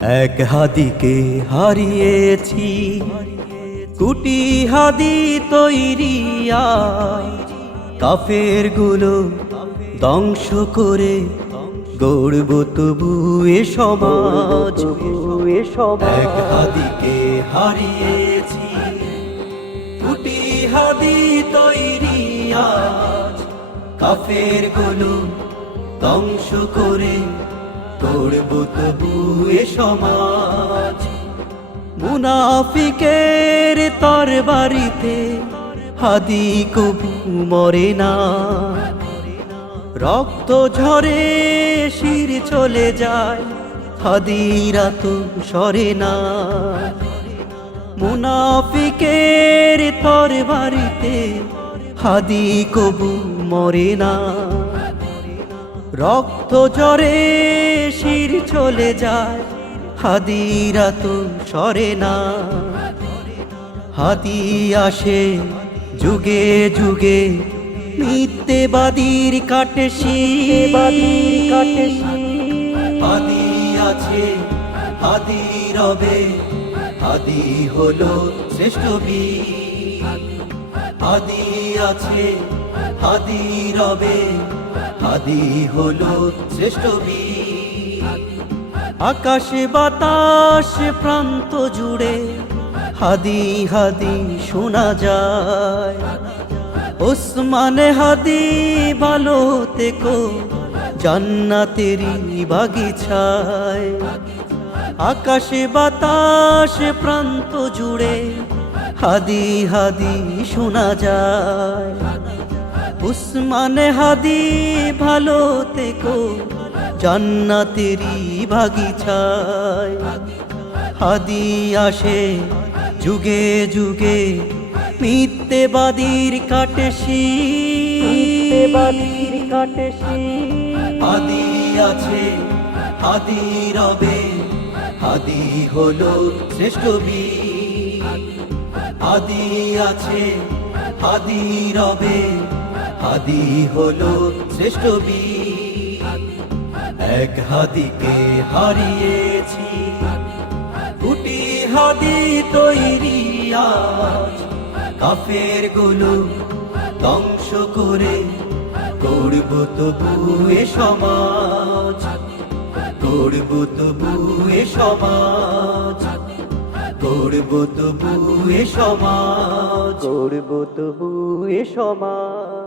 এক হাদিকে হারিয়েছি কুটি হাদি তৈরিয়া, কাফের গুলো ধ্বংস করে গড়ব তবু এ সমাজ। এক হাদিকে হারিয়েছি কুটি হাদি তৈরিয়া, কাফের গুলো ধ্বংস করে গড়ব তবু এ সমাজ। মুনাফিকের তরবারিতে হাদি কবু মরে না, রক্ত ঝরে শির চলে যায়, হাদিরা তো সরে না। মুনাফিকের তরবারিতে হাদি কবু মরে না, রক্ত ঝরে শির চলে যায়, হাদিরা তো সরে না। হাদি আসে যুগে যুগে মিথ্যেবাদীর কাটে শির। হাদি আছে হাদি রবে, হাদি হলো শ্রেষ্ঠ বীর। হাদি আছে হাদি রবে, হাদি হলো শ্রেষ্ঠ বীর। আকাশে বাতাস প্রান্ত জুড়ে হাদি হাদি শোনা যায়। ওসমানে হাদি ভালো থেকো জান্নাতেরি বাগিচায়। আকাশে বাতাস প্রান্ত জুড়ে হাদি হাদি শোনা যায়। উসমানে হাদি ভালো থেকো জান্নাতেরি বাগিচায়। হাদি আসে যুগে যুগে মিথ্যেবাদীর কাটে শির। হাদি আছে হাদি রবে, হাদি হলো শ্রেষ্ঠ বীর। হাদি আছে হাদি রবে, হাদি হলো শ্রেষ্ঠ বীর। এক হাদিকে হারিয়েছি কুটি হাদি তৈরি আজ, কাফের গুলো ধ্বংস করে গড়ব তবু এ সমাজ। গড়ব তবু এ সমাজ, গড়ব তবু এ সমাজ, গড়ব তবু এ সমাজ।